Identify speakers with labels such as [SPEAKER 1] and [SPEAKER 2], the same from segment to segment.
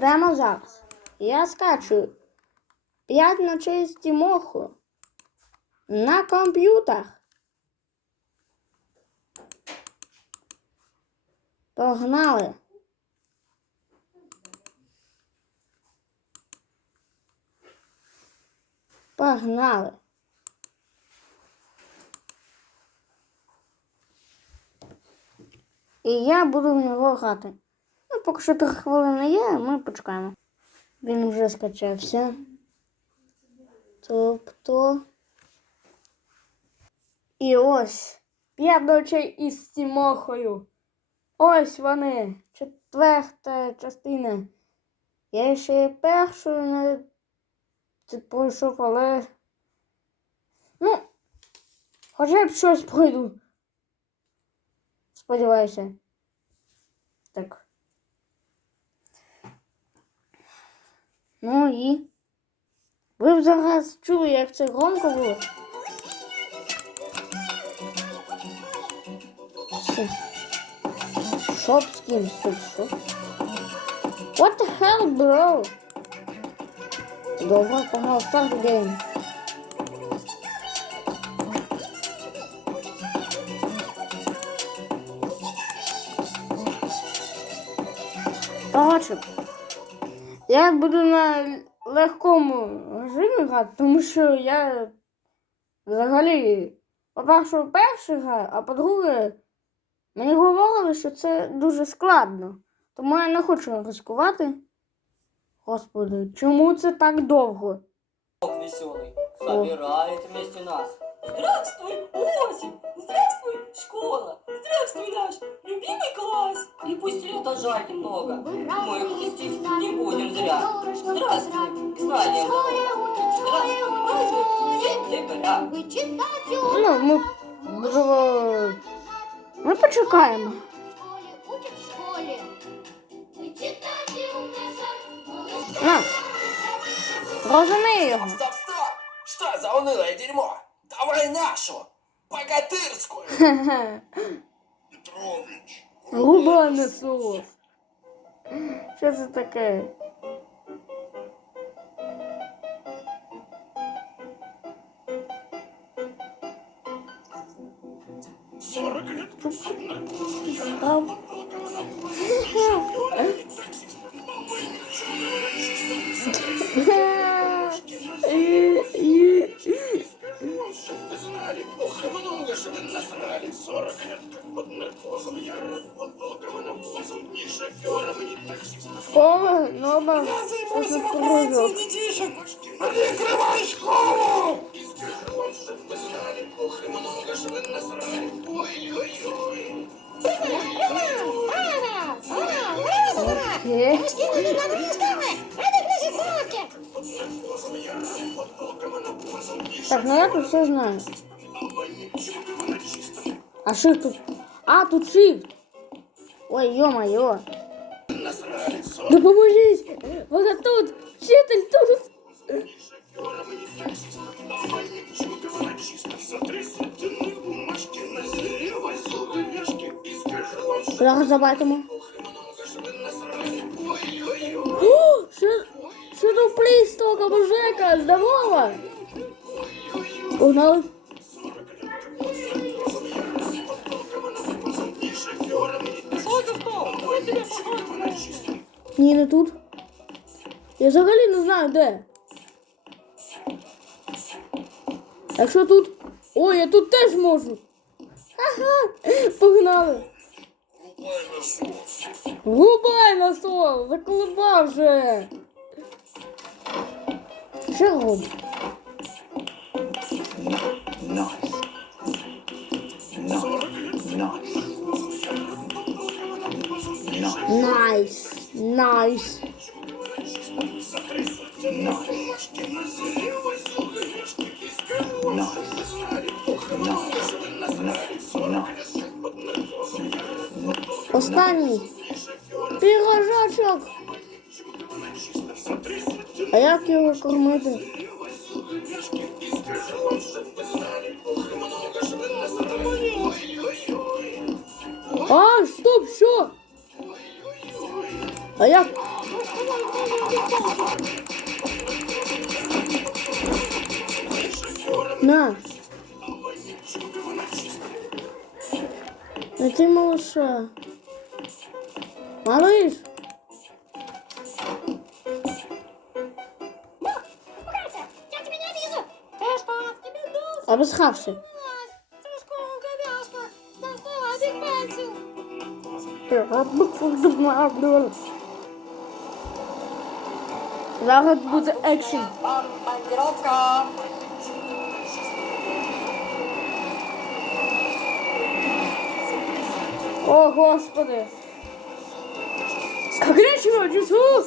[SPEAKER 1] Прямо зараз. Я скачу 5 ночей з Тімоху на комп'ютер. Погнали. Погнали. І я буду в нього грати. Поки що 3 хвилини є, ми почекаємо. Він вже скачався. Тобто. І ось п'ять ночей із Тімохою. Ось вони. Четверта частина. Я ще першою не пройшов, але. Ну, хоча б щось пройду. Сподіваюся. Так. Ну і. Ви б зараз чули, як це громко було? Що? Шоп з ким? Стоп, що? What the hell, bro? Добре, погнали, start the game. Я буду на легкому режимі грати, тому що я взагалі, по-перше, перший граю, а по-друге, мені говорили, що це дуже складно. Тому я не хочу ризикувати. Господи, чому це так довго?
[SPEAKER 2] Веселый собирает вместе нас. Здравствуй, осень! рожать много. Мы их пустить не будем зря. Здравствуйте, знания здравствуйте, Здравствуй, праздник сентября.
[SPEAKER 1] Ну, мы... мы ми почекаємо. На. Розумію його.
[SPEAKER 3] Стоп, стоп! Що за унылое дерьмо? Давай нашу! Богатырскую! Петрович!
[SPEAKER 1] Губа на соус. Що це таке?
[SPEAKER 3] Сорок лет насрали. Ой-ой-ой.
[SPEAKER 1] Окей. Так, ну я тут все знаю. А shift тут? А, тут shift. Ой, ё-моё. Да поможіть! Вона тут! Вчитель тут! Зараз забайтимо. О, Що, що тут плісток або Жека? Здорово! Погнали. Ні, не тут. Я взагалі не знаю де. Якщо тут. Ой, я тут теж можу. Ага, погнали. Губай на стол, заколебав вже. Що робить? Найс, найс. Останній. Пірожочок. А як його кормити? А, стоп, що? А як? На. Ну ты малыша. Малыш.
[SPEAKER 4] Убирайся! Я тебя
[SPEAKER 1] Зараз буде екшен.
[SPEAKER 2] Бомбардировка!
[SPEAKER 1] О, господи. Как нечего, чувствую.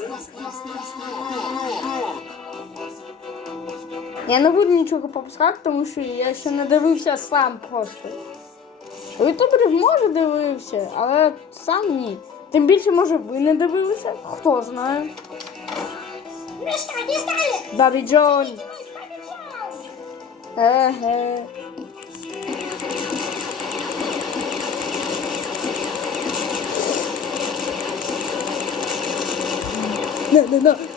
[SPEAKER 1] Я не буду нічого попускати, тому що я ще не дивився сам просто. Ютуберів може дивився, але сам ні. Тим більше, може, ви не дивилися, хто знає.
[SPEAKER 4] Bobby
[SPEAKER 1] John. Eh, eh. No, no, no.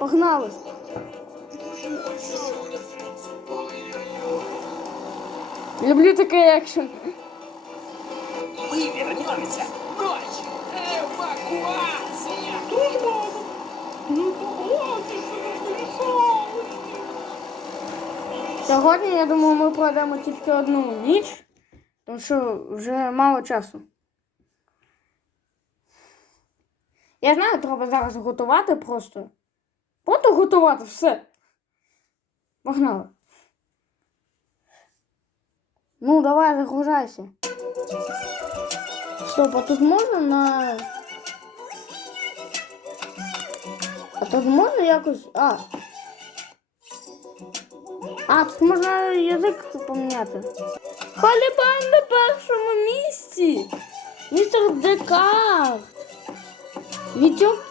[SPEAKER 1] Погнали. Люблю такий екшен.
[SPEAKER 3] Мы вернемся. Ночь. Эвакуация. Дружба. Ну, хватит,
[SPEAKER 1] Сьогодні, я думаю, ми пройдемо тільки одну ніч, тому що вже мало часу. Я знаю, треба зараз готувати просто. Просто готувати все. Погнали. Ну, давай, загружайся. Стоп, а тут можна на. А тут можна якось. А. А, тут можна язик поміняти. Халібан на першому місці. Містер Декар. Вітьок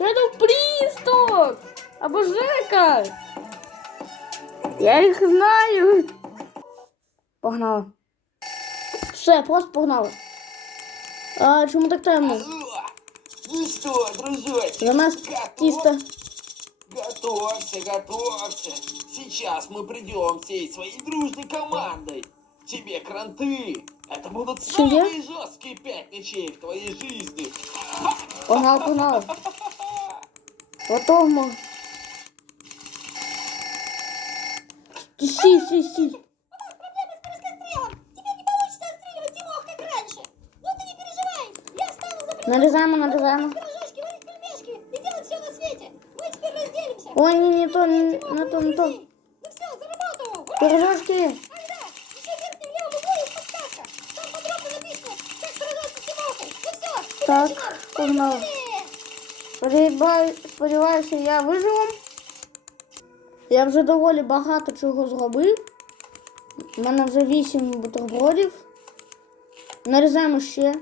[SPEAKER 1] Плей. Шедоу Прісток. Або Жека. Я їх знаю. Погнали. Все, просто погнали. А чому так темно?
[SPEAKER 3] Ну что, дружочек,
[SPEAKER 1] За нас тісто.
[SPEAKER 3] готовься, готовься. Сейчас мы придем всей своей дружной командой. Тебе кранты. Это будут
[SPEAKER 1] Что, я?
[SPEAKER 3] самые жесткие пять ночей в твоей жизни.
[SPEAKER 1] Погнали, погнали. Готово. Сі, сі, сі.
[SPEAKER 4] Проблемы с прыскострелом! Теперь не получится отстреливать Тимох, как раньше! Но ты не переживай! Я стану за прыгать
[SPEAKER 1] Нарізаємо, нарізаємо.
[SPEAKER 4] пирожочки, варить пельмешки и делать все на свете! Мы теперь разделимся!
[SPEAKER 1] Ой, не, не то, не,
[SPEAKER 4] Тимох,
[SPEAKER 1] не то, не то.
[SPEAKER 4] друзей. Ну все, за работу! Ура!
[SPEAKER 1] Пирожки.
[SPEAKER 4] Ах да, еще в верхнем левом углу есть подсказка. Там подробно написано, как сражаться с Тимохой. Ну все,
[SPEAKER 1] Так, погнали. Сподіваю- Сподіваюся, я виживу. Я вже доволі багато чого зробив. У мене вже 8 бутербродів. Нарізаємо ще.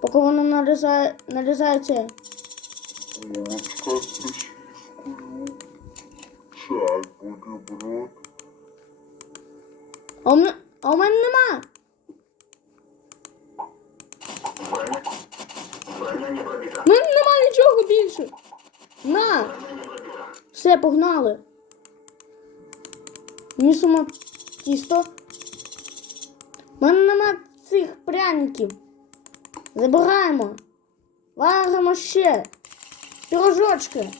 [SPEAKER 1] Поки воно нарізає, нарізається.
[SPEAKER 5] Чай, бутерброд.
[SPEAKER 1] А у мене нема. У мене нема нічого більше. На. Все, погнали. Місимо тісто. У мене нема цих пряників. Забираємо. Варимо ще. Пірожочки.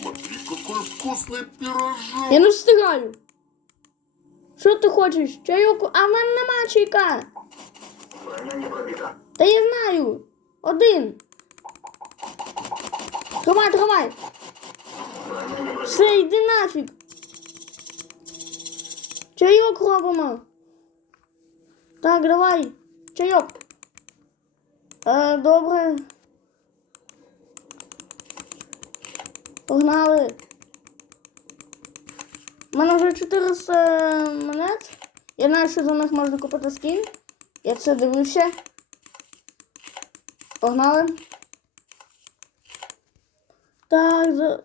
[SPEAKER 5] Смотри, какой вкусный пирожок.
[SPEAKER 1] Я не встигаю. Що ти хочеш? Чайок? А в мене нема чайка. Та я знаю. Один. Тримай, тримай. Все, йди нафіг. Чайок робимо. Так, давай. Чайок. Е, добре. Погнали. У мене вже 400 монет. Я знаю, що за них можна купити скін. Я це дивився. Погнали. Так, за...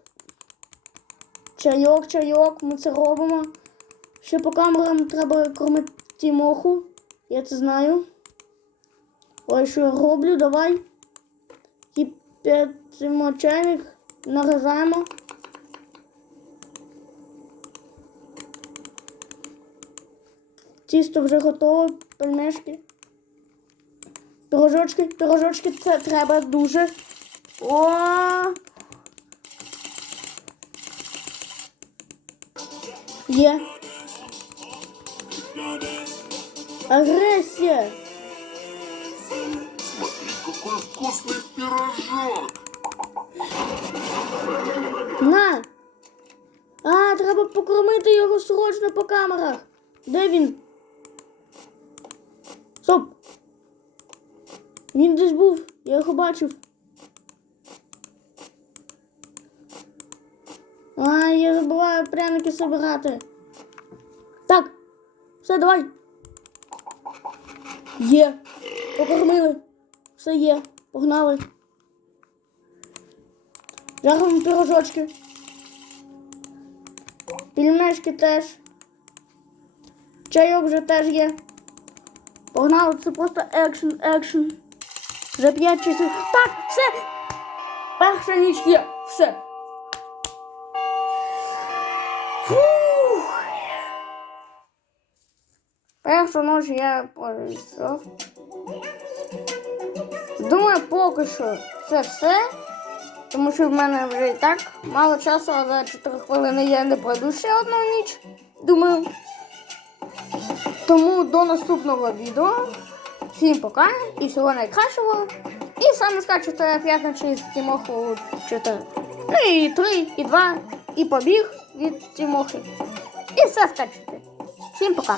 [SPEAKER 1] чайок, чайок, ми це робимо. Ще по камерам треба кормити Тімоху. Я це знаю. Ой, що я роблю, давай. Кип'ятимо чайник, нарізаємо. Тісто вже готове, пельмешки. Пирожочки, пирожочки це треба дуже. О! Є. Агресія.
[SPEAKER 5] Какой вкусный пирожок.
[SPEAKER 1] На. А, треба покормити його срочно по камерах. Де він? Стоп. Він десь був, я його бачив. А, я забуваю пряники збирати. Так, все, давай. Є. Покормили. Все є. Погнали. Жаримо пирожочки. Пельмешки теж. Чайок вже теж є. Погнали, це просто екшен, екшен. За 5 часів. Так, все. Перша ніч є. Все. Першу ніч я пройшов. Думаю, поки що це все. Тому що в мене вже і так мало часу, а за 4 хвилини я не пройду ще одну ніч. Думаю. Тому до наступного відео. Всім пока і всього найкращого. І саме скачете п'ятничний з Тімоху 4. Ну і 3, і 2, і побіг від Тімохи. І все скачете. Всім пока.